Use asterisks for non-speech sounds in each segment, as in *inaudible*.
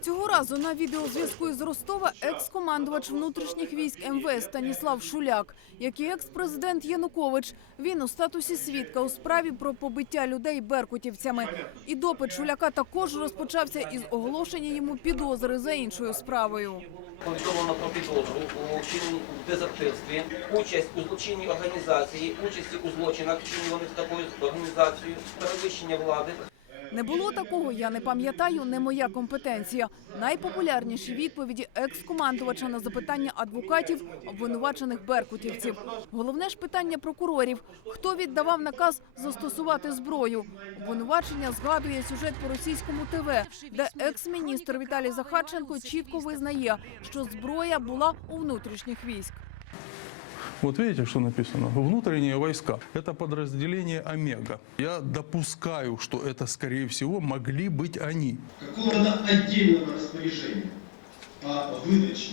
Цього разу на відеозв'язку із Ростова екс-командувач внутрішніх військ МВС Станіслав Шуляк, як і екс-президент Янукович. Він у статусі свідка у справі про побиття людей беркутівцями. І допит Шуляка також розпочався із оголошення йому підозри за іншою справою. Повідомлено про підозру у вчиненні дезертирстві, участь у злочинній організації, участі у злочинах, вчинених такою організацією, перевищення влади, Не було такого, я не пам'ятаю, не моя компетенція. Найпопулярніші відповіді екс-командувача на запитання адвокатів обвинувачених беркутівців. Головне ж питання прокурорів: хто віддавав наказ застосувати зброю? Обвинувачення згадує сюжет по російському ТВ, де екс-міністр Віталій Захарченко чітко визнає, що зброя була у внутрішніх військ. Вот видите, что написано? Внутренние войска. Это подразделение Омега. Я допускаю, что это, скорее всего, могли быть они. какого-то отдельного распоряжения о выдаче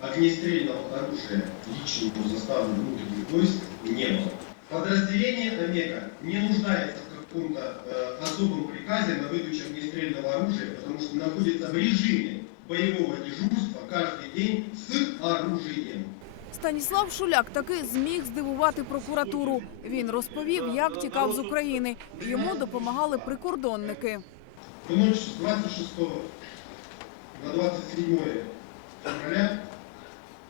огнестрельного оружия личному составу внутренних войск не было. Подразделение «Омега» не нуждается в каком-то э, особом приказе на выдачу огнестрельного оружия, потому что находится в режиме боевого дежурства каждый день с оружием. Станіслав Шуляк таки зміг здивувати прокуратуру. Він розповів, як тікав з України. Йому допомагали прикордонники. В ночь с 26 на 27 февраля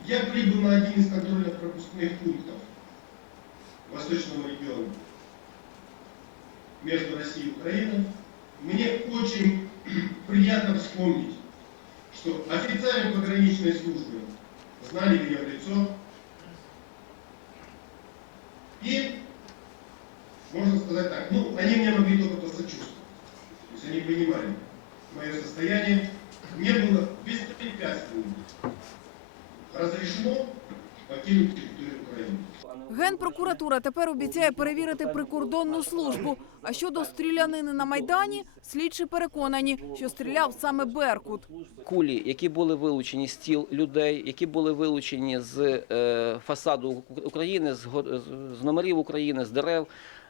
я прибыл на один из контрольно-пропускных пунктов Восточного региона между Россией и Украиной. Мне очень *clears throat* приятно вспомнить, что офицеры пограничной службы знали меня в лицо и, можно сказать так, ну, они мне могли только посочувствовать. То есть они понимали мое состояние. Мне было беспрепятственно разрешено покинуть территорию Украины. Генпрокуратура тепер обіцяє перевірити прикордонну службу. А щодо стрілянини на майдані, слідчі переконані, що стріляв саме Беркут. кулі, які були вилучені з тіл людей, які були вилучені з е, фасаду України, з, номерів України, з дерев.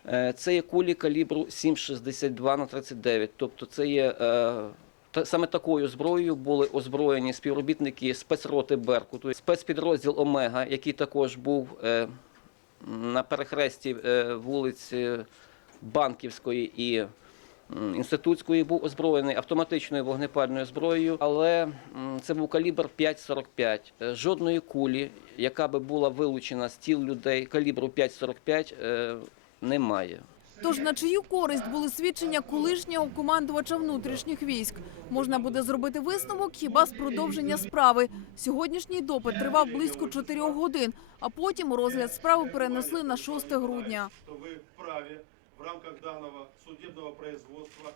Е, це є кулі калібру 7,62 на 39. Тобто це є е, саме такою зброєю були озброєні співробітники спецроти Беркуту, спецпідрозділ Омега, який також був на перехресті е, вулиць Банківської і інститутської був озброєний автоматичною вогнепальною зброєю, але це був калібр 5,45. Е, Жодної кулі, яка би була вилучена з тіл людей калібру 5,45, е, немає. Тож на чию користь були свідчення колишнього командувача внутрішніх військ? Можна буде зробити висновок хіба з продовження справи. Сьогоднішній допит тривав близько чотирьох годин, а потім розгляд справи перенесли на 6 грудня. ви вы вправе в рамках даного судебного производства